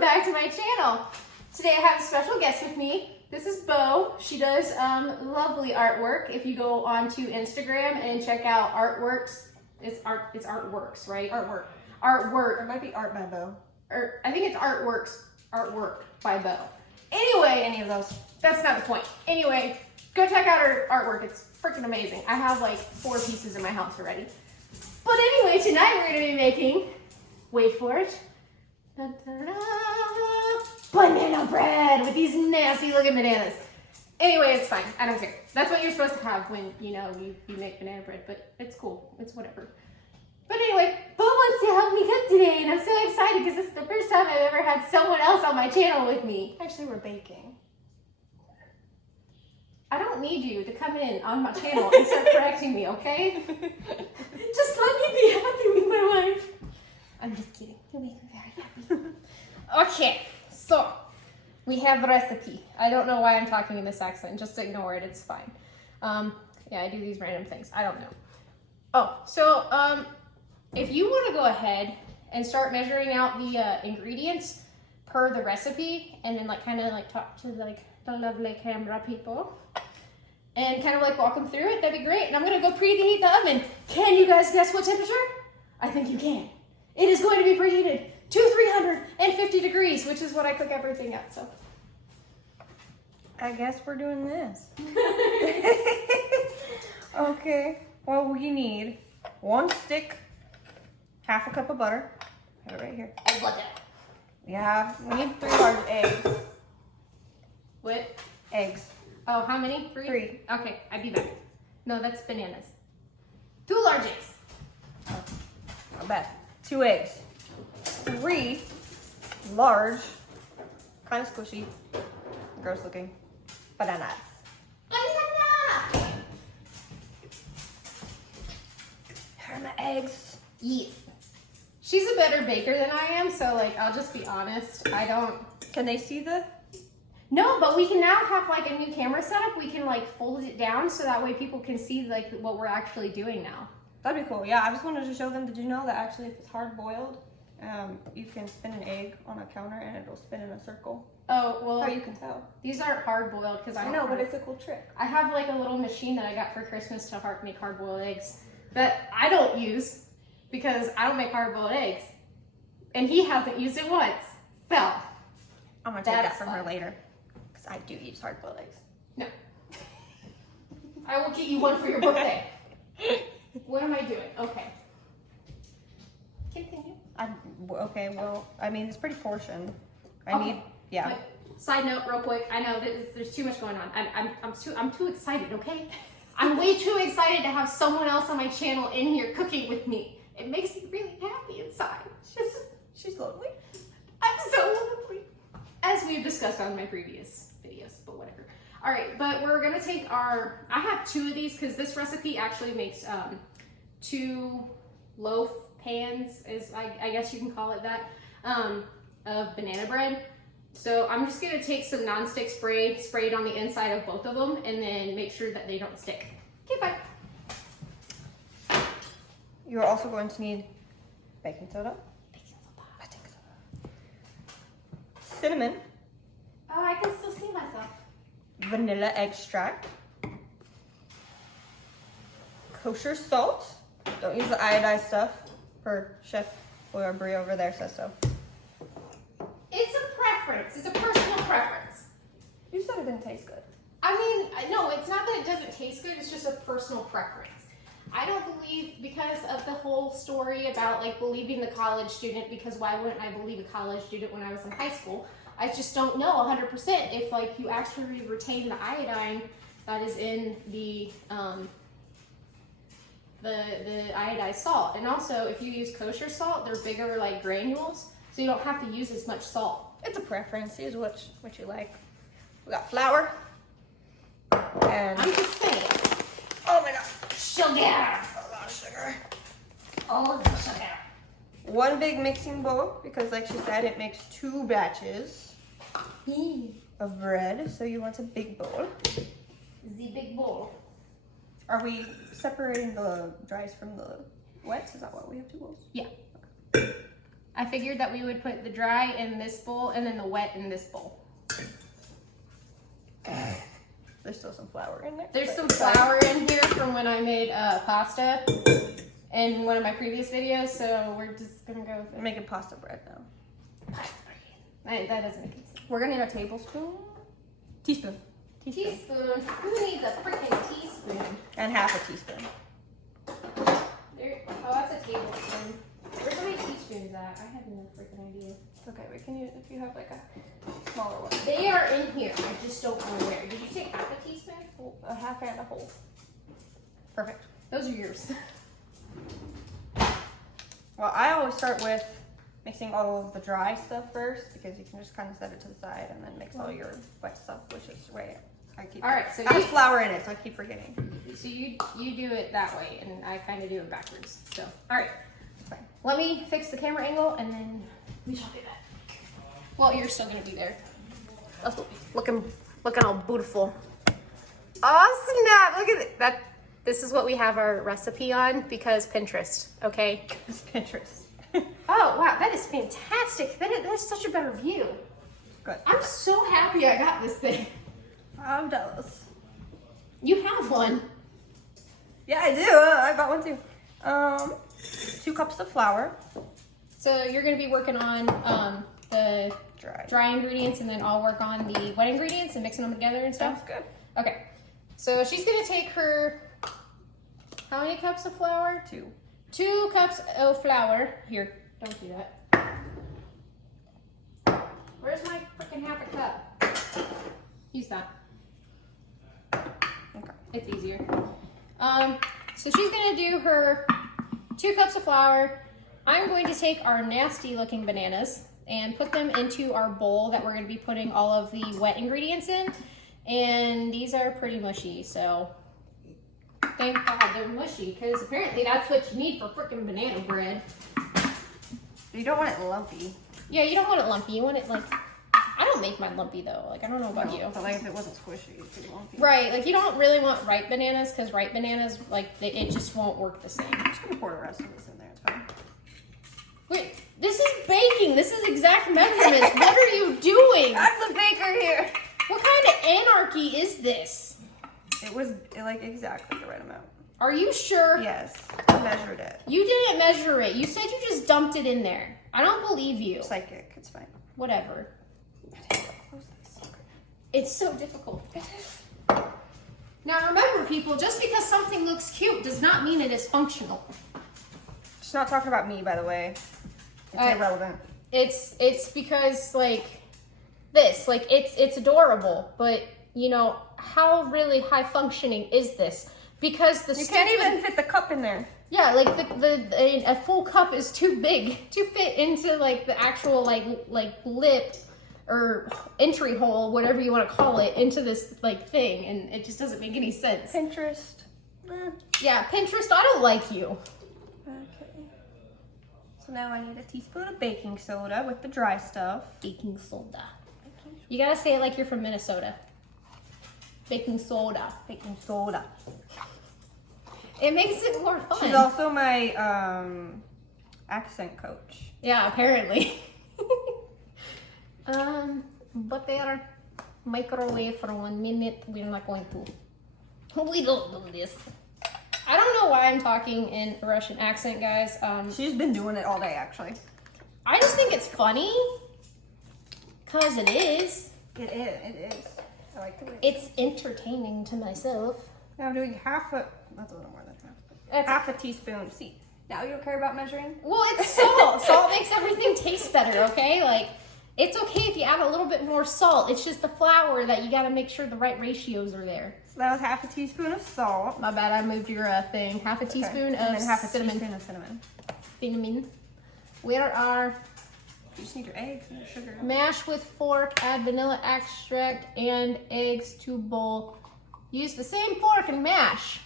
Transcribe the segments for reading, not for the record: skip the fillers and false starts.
back to my channel. Today I have a special guest with me. This is Bo. She does lovely artwork. If you go onto Instagram and check out Artworks, it's Artworks, right? Artwork. It might be Art by Bo. Or I think it's Artwork by Bo. Anyway, Any of those. that's not the point. Anyway, go check out her artwork. It's freaking amazing. I have like 4 pieces in my house already. But anyway, tonight we're going to be making, wait for it, banana bread with these nasty looking bananas. Anyway, it's fine. I don't care. That's what you're supposed to have when, you make banana bread, but it's cool. It's whatever. But anyway, Bo wants to help me cook today, and I'm so excited because this is the first time I've ever had someone else on my channel with me. Actually, we're baking. I don't need you to come in on my channel and start correcting me, okay? Just let me be happy with my life. I'm just kidding. You'll make me very happy. Okay, so we have a recipe. I don't know why I'm talking in this accent. Just ignore it. It's fine. Yeah, I do these random things. I don't know. Oh, so if you want to go ahead and start measuring out the ingredients per the recipe, and then kind of talk to the lovely camera people, and kind of walk them through it, that'd be great. And I'm gonna go preheat the oven. Can you guys guess what temperature? I think you can. It is going to be preheated to 350 degrees, which is what I cook everything at, so. I guess we're doing this. Okay, well, we need 1 stick, half a cup of butter. I have it right here. Egg butter. We need 3 large eggs. What? Eggs. Oh, how many? 3? 3. Okay, I'll be back. No, that's bananas. 2 large eggs. Oh, not bad. 2 eggs. 3 large, kind of squishy, gross looking bananas. Banana! Here are my eggs. Yes. She's a better baker than I am, so I'll just be honest. I don't. Can they see the? No, but we can now have a new camera setup. We can fold it down so that way people can see what we're actually doing now. That'd be cool. Yeah, I just wanted to show them. Did you know that actually if it's hard boiled, you can spin an egg on a counter and it'll spin in a circle? Oh, well. How you can tell. These aren't hard boiled because I know, but it's a cool trick. I have a little machine that I got for Christmas to make hard boiled eggs that I don't use because I don't make hard boiled eggs. And he hasn't used it once. So. I'm gonna take that from her later. Because I do use hard boiled eggs. No. I will get you one for your birthday. What am I doing? Okay. Continue. Okay, well, I mean, it's pretty portioned. Yeah. But side note, real quick. I know that there's too much going on. I'm too excited. Okay. I'm way too excited to have someone else on my channel in here cooking with me. It makes me really happy inside. She's lovely. I'm so lovely. As we've discussed on my previous videos, but whatever. All right, but we're gonna take I have 2 of these because this recipe actually makes 2 loaf pans, I guess you can call it that, of banana bread. So I'm just gonna take some nonstick spray, spray it on the inside of both of them, and then make sure that they don't stick. Okay, bye. You're also going to need baking soda, cinnamon, Oh, I can still see myself. vanilla extract, kosher salt. Don't use the iodized stuff. Her chef or Brie over there says so. It's a preference. It's a personal preference. You said it didn't taste good. I mean, no, it's not that it doesn't taste good. It's just a personal preference. I don't believe, because of the whole story about believing the college student, because why wouldn't I believe a college student when I was in high school? I just don't know 100% if you actually retain the iodine that is in the iodized salt. And also, if you use kosher salt, they're bigger granules, so you don't have to use as much salt. It's a preference. Use what you like. We got flour. And I'm just saying. oh my god, Sugar! a lot of sugar. All of the sugar. 1 big mixing bowl, because like she said, it makes 2 batches of bread, so you want a big bowl. The big bowl. Are we separating the dries from the wets? Is that why we have 2 bowls? Yeah. I figured that we would put the dry in this bowl and then the wet in this bowl. There's still some flour in there. There's some flour in here from when I made pasta in one of my previous videos, so we're just gonna go with it. I'm making pasta bread now. That doesn't make any sense. We're gonna need a tablespoon. Teaspoon. Teaspoon. Who needs a freaking teaspoon? And half a teaspoon. There, oh, that's a tablespoon. Where's my teaspoons at? I have no freaking idea. Okay, we can use if you have like a smaller one. They are in here. I just don't know where. Did you take half a teaspoon? A half and a whole. Perfect. Those are yours. Well, I always start with mixing all of the dry stuff first because you can just kind of set it to the side and then mix all your wet stuff, which is the way I keep. All right, so it has flour in it, so I keep forgetting. So you do it that way, and I kind of do it backwards. So all right, fine. Let me fix the camera angle, and then we shall do that. Well, you're still gonna be there. That's looking all beautiful. Oh snap! Look at that. This is what we have our recipe on because Pinterest. Okay. It's Pinterest. Oh wow, that is fantastic. That's such a better view. Good. I'm so happy I got this thing. $5. You have one. Yeah, I do. I got one too. 2 cups of flour. So you're gonna be working on the dry ingredients, and then I'll work on the wet ingredients and mixing them together and stuff. Sounds good. Okay. So she's gonna take her, how many cups of flour? 2. 2 cups of flour. Here, don't do that. Where's my freaking half a cup? Use that. Okay. It's easier. So she's gonna do her 2 cups of flour. I'm going to take our nasty looking bananas and put them into our bowl that we're gonna be putting all of the wet ingredients in. And these are pretty mushy, so thank God they're mushy, because apparently that's what you need for freaking banana bread. You don't want it lumpy. Yeah, you don't want it lumpy. You want it like, I don't make mine lumpy though. Like, I don't know about you. But like if it wasn't squishy, it'd be lumpy. Right, like you don't really want ripe bananas, because ripe bananas, like, it just won't work the same. I'm just gonna pour the rest of this in there. It's fine. Wait, this is baking. This is exact measurements. What are you doing? I'm the baker here. What kind of anarchy is this? It was like exactly the right amount. Are you sure? Yes, I measured it. You didn't measure it. You said you just dumped it in there. I don't believe you. Psychic, it's fine. Whatever. I didn't close this. It's so difficult. Now remember, people, just because something looks cute does not mean it is functional. She's not talking about me, by the way. It's irrelevant. It's because like this, like it's adorable, but you know, how really high functioning is this? Because the you can't even fit the cup in there. Yeah, like a full cup is too big to fit into like the actual like lip or entry hole, whatever you want to call it, into this like thing, and it just doesn't make any sense. Pinterest. Yeah, Pinterest, I don't like you. Okay. So now I need a teaspoon of baking soda with the dry stuff. Baking soda. You gotta say it like you're from Minnesota. Baking soda. Baking soda. It makes it more fun. She's also my accent coach. Yeah, apparently. But they are microwave for 1 minute. We're not going to. We don't do this. I don't know why I'm talking in a Russian accent, guys. She's been doing it all day, actually. I just think it's funny. Cause it is. It is. I like the way It's entertaining to myself. Now I'm doing half a, that's a little more than half. That's Half a teaspoon. See, now you don't care about measuring? Well, it's salt. Salt makes everything taste better, okay? Like, it's okay if you add a little bit more salt. It's just the flour that you gotta make sure the right ratios are there. So that was half a teaspoon of salt. My bad, I moved your thing. Half a teaspoon and of then half a cinnamon. teaspoon of cinnamon. Cinnamon. Where are You just need your eggs and your sugar. mash with fork, add vanilla extract and eggs to bowl. Use the same fork and mash.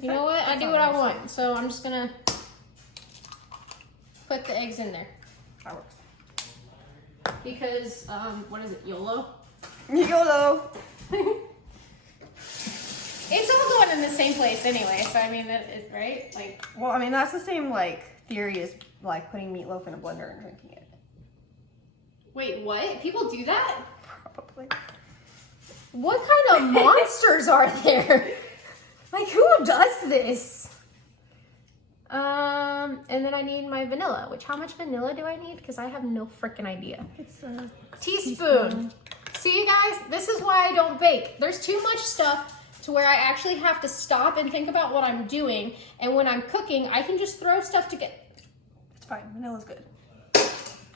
You know what? I do what I want. So I'm just gonna put the eggs in there. That works. Because, what is it, YOLO? YOLO. It's all going in the same place anyway, so I mean, right? Like, Well, I mean, that's the same, like, theory is like putting meatloaf in a blender and drinking it. Wait, what? People do that? Probably. What kind of monsters are there? Like, who does this? And then I need my vanilla, which how much vanilla do I need? Because I have no freaking idea. It's a Teaspoon. See, you guys, this is why I don't bake. There's too much stuff to where I actually have to stop and think about what I'm doing. And when I'm cooking, I can just throw stuff together. It's fine. Vanilla's good.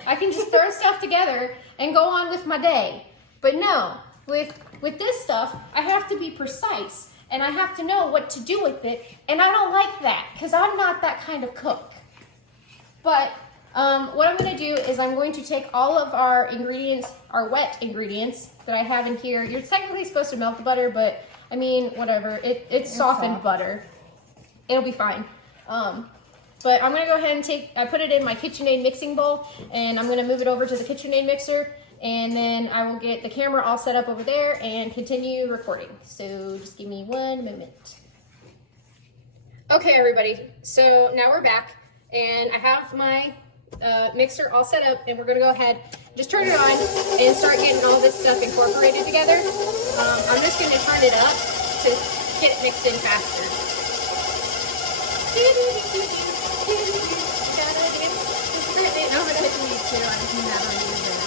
I can just throw stuff together and go on with my day. But no, with this stuff, I have to be precise. And I have to know what to do with it. And I don't like that because I'm not that kind of cook. But what I'm going to do is I'm going to take all of our ingredients, our wet ingredients that I have in here. You're technically supposed to melt the butter, but I mean, whatever. It's softened soft. butter. It'll be fine. But I'm going to go ahead and I put it in my KitchenAid mixing bowl, and I'm going to move it over to the KitchenAid mixer. And then I will get the camera all set up over there and continue recording. So just give me 1 moment. Okay, everybody. So now we're back, and I have my mixer all set up, and we're gonna go ahead, just turn it on, and start getting all this stuff incorporated together. I'm just gonna turn it up to get it mixed in faster. No, but it's me too. I just never use it.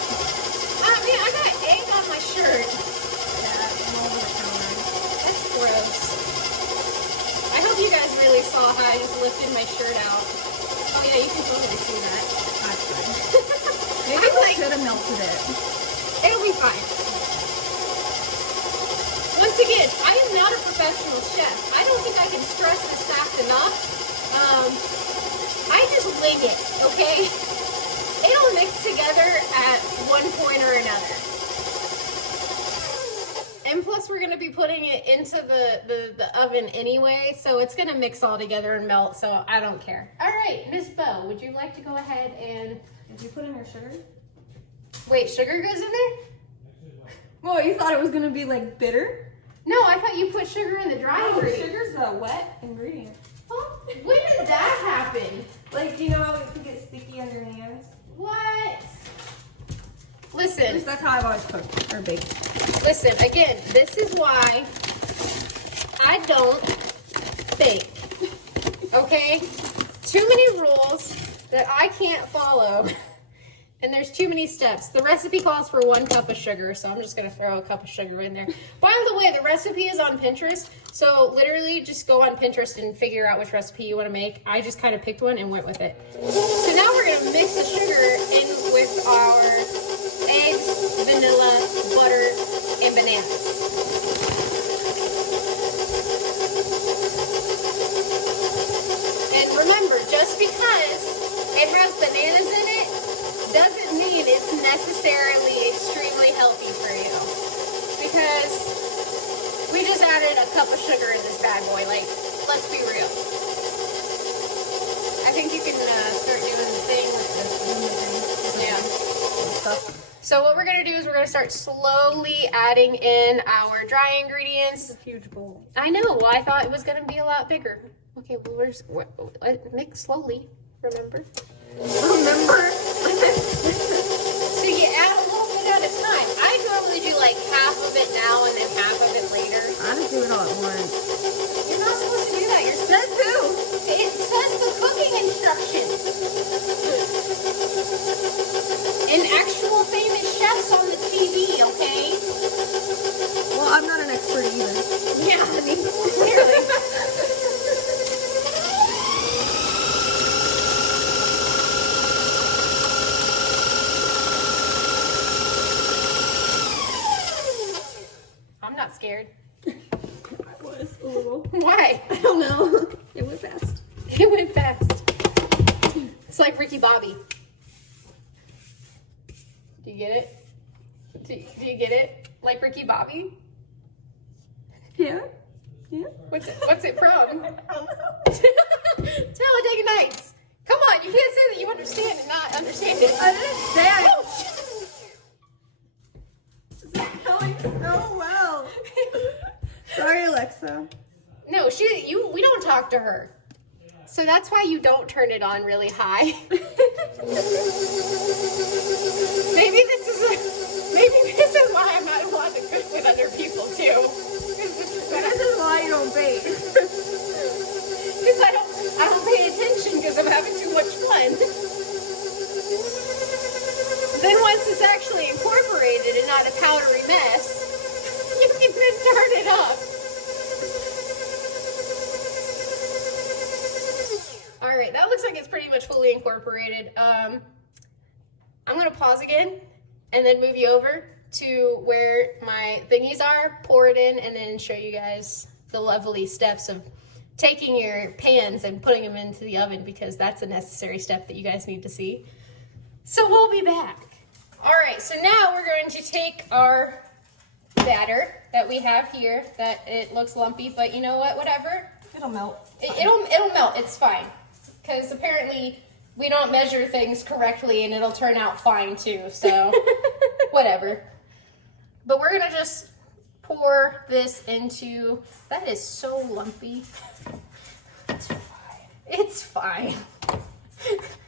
Man, I got egg on my shirt. Yeah, all over the counter. That's gross. I hope you guys really saw how I just lifted my shirt out. Oh yeah, you can totally see that. That's fine. Maybe I'm I like, should have melted it. it'll be fine. Once again, I am not a professional chef. I don't think I can stress this fact enough. I just wing it, okay? It'll mix together at one point or another. And plus we're gonna be putting it into the oven anyway, so it's gonna mix all together and melt, so I don't care. All right, Miss Bo, would you like to go ahead and... Did you put in your sugar? Wait, sugar goes in there? Well, you thought it was gonna be like bitter? No, I thought you put sugar in the dry ingredient. Sugar's a wet ingredient. Huh? When did that happen? Like, do you know how it can get sticky on your hands? What? At Listen, least that's how I've always cooked or baked. listen, again, this is why I don't bake, okay? Too many rules that I can't follow, and there's too many steps. The recipe calls for 1 cup of sugar, so I'm just gonna throw a cup of sugar in there. By the way, the recipe is on Pinterest, so literally just go on Pinterest and figure out which recipe you wanna make. I just kind of picked one and went with it. So now we're gonna mix the sugar in with our eggs, vanilla, butter, and bananas. And remember, just because it has bananas in it doesn't mean it's necessarily extremely healthy for you. Because we just added a cup of sugar in this bad boy. Like, let's be real. I think you can start doing the thing with this. Yeah. So what we're gonna do is we're gonna start slowly adding in our dry ingredients. It's a huge bowl. I know. Well, I thought it was gonna be a lot bigger. Okay, well, mix slowly. Remember. Remember? So you add a little bit at a time. I normally do like half of it now and then half of it later. I just do it all at once. You're not supposed to do that. You're supposed to. It says the cooking instructions. And actual famous chefs on the TV, okay? Well, I'm not an expert either. Yeah, I mean, clearly. I'm not scared. I was a little. Why? I don't know. It went fast. It went fast. It's like Ricky Bobby. Do you get it? Do you get it? Like Ricky Bobby? Yeah? Yeah? What's it from? I don't know. Talladega Nights. Come on, you can't say that you understand and not understand it. I didn't say I Oh, going so well. Sorry, Alexa. no, we don't talk to her. So that's why you don't turn it on really high. Maybe this is why I'm not allowed to cook with other people too. This is why you don't bake. Because I don't pay attention because I'm having too much fun. Then once it's actually incorporated and not a powdery mess, you can then turn it up. All right, that looks like it's pretty much fully incorporated. I'm gonna pause again and then move you over to where my thingies are, pour it in, and then show you guys the lovely steps of taking your pans and putting them into the oven, because that's a necessary step that you guys need to see. So we'll be back. All right, so now we're going to take our batter that we have here, that it looks lumpy, but you know what, whatever. It'll melt. It'll melt, it's fine. Because apparently we don't measure things correctly and it'll turn out fine too, so whatever. But we're gonna just pour this into, that is so lumpy. It's fine. It's fine.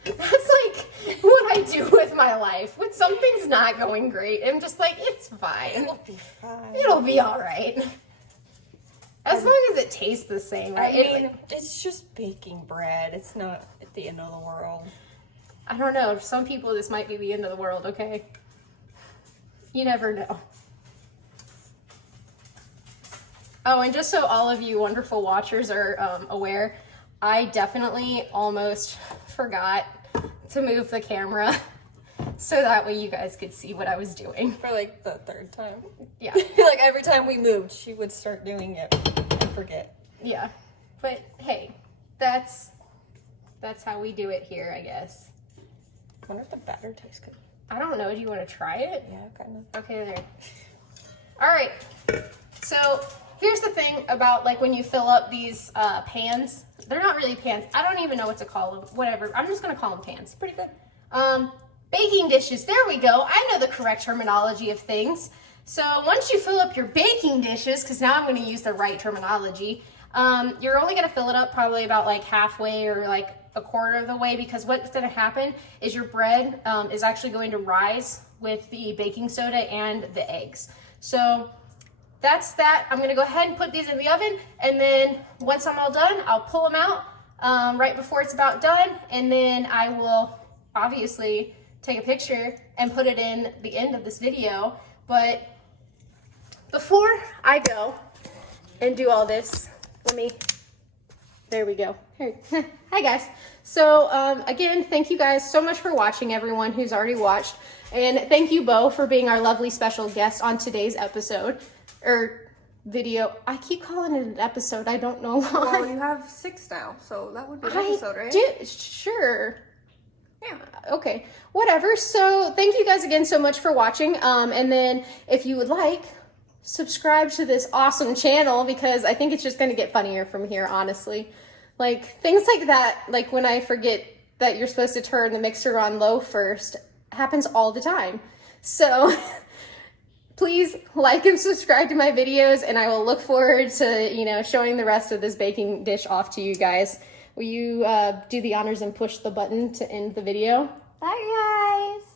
That's like what I do with my life. When something's not going great, I'm just like, it's fine. It'll be fine. It'll be all right. As long as it tastes the same, right? I mean, it's just baking bread. It's not at the end of the world. I don't know. For some people, this might be the end of the world, okay? You never know. Oh, and just so all of you wonderful watchers are aware, I definitely almost forgot to move the camera so that way you guys could see what I was doing. For like the third time. Yeah. Like every time we moved, she would start doing it and forget. Yeah. But hey, that's how we do it here, I guess. I wonder if the batter tastes good. I don't know. Do you want to try it? Yeah, kind of. Okay, there. All right. So here's the thing about like when you fill up these pans. They're not really pans. I don't even know what to call them. Whatever. I'm just gonna call them pans. Pretty good. Baking dishes. There we go. I know the correct terminology of things. So once you fill up your baking dishes, because now I'm going to use the right terminology, you're only going to fill it up probably about like halfway or like a quarter of the way, because what's going to happen is your bread is actually going to rise with the baking soda and the eggs. So that's that. I'm going to go ahead and put these in the oven, and then once I'm all done, I'll pull them out right before it's about done, and then I will obviously take a picture and put it in the end of this video. But before I go and do all this, there we go. Here. Hi guys. So again, thank you guys so much for watching, everyone who's already watched. And thank you, Bo, for being our lovely special guest on today's episode, or video. I keep calling it an episode. I don't know why. Well, you have 6 now, so that would be an episode, right? Sure. Yeah. Okay, whatever. So thank you guys again so much for watching. And then if you would like, subscribe to this awesome channel, because I think it's just going to get funnier from here, honestly. Like things like that, like when I forget that you're supposed to turn the mixer on low first, happens all the time. So please like and subscribe to my videos, and I will look forward to, showing the rest of this baking dish off to you guys. Will you do the honors and push the button to end the video? Bye, guys.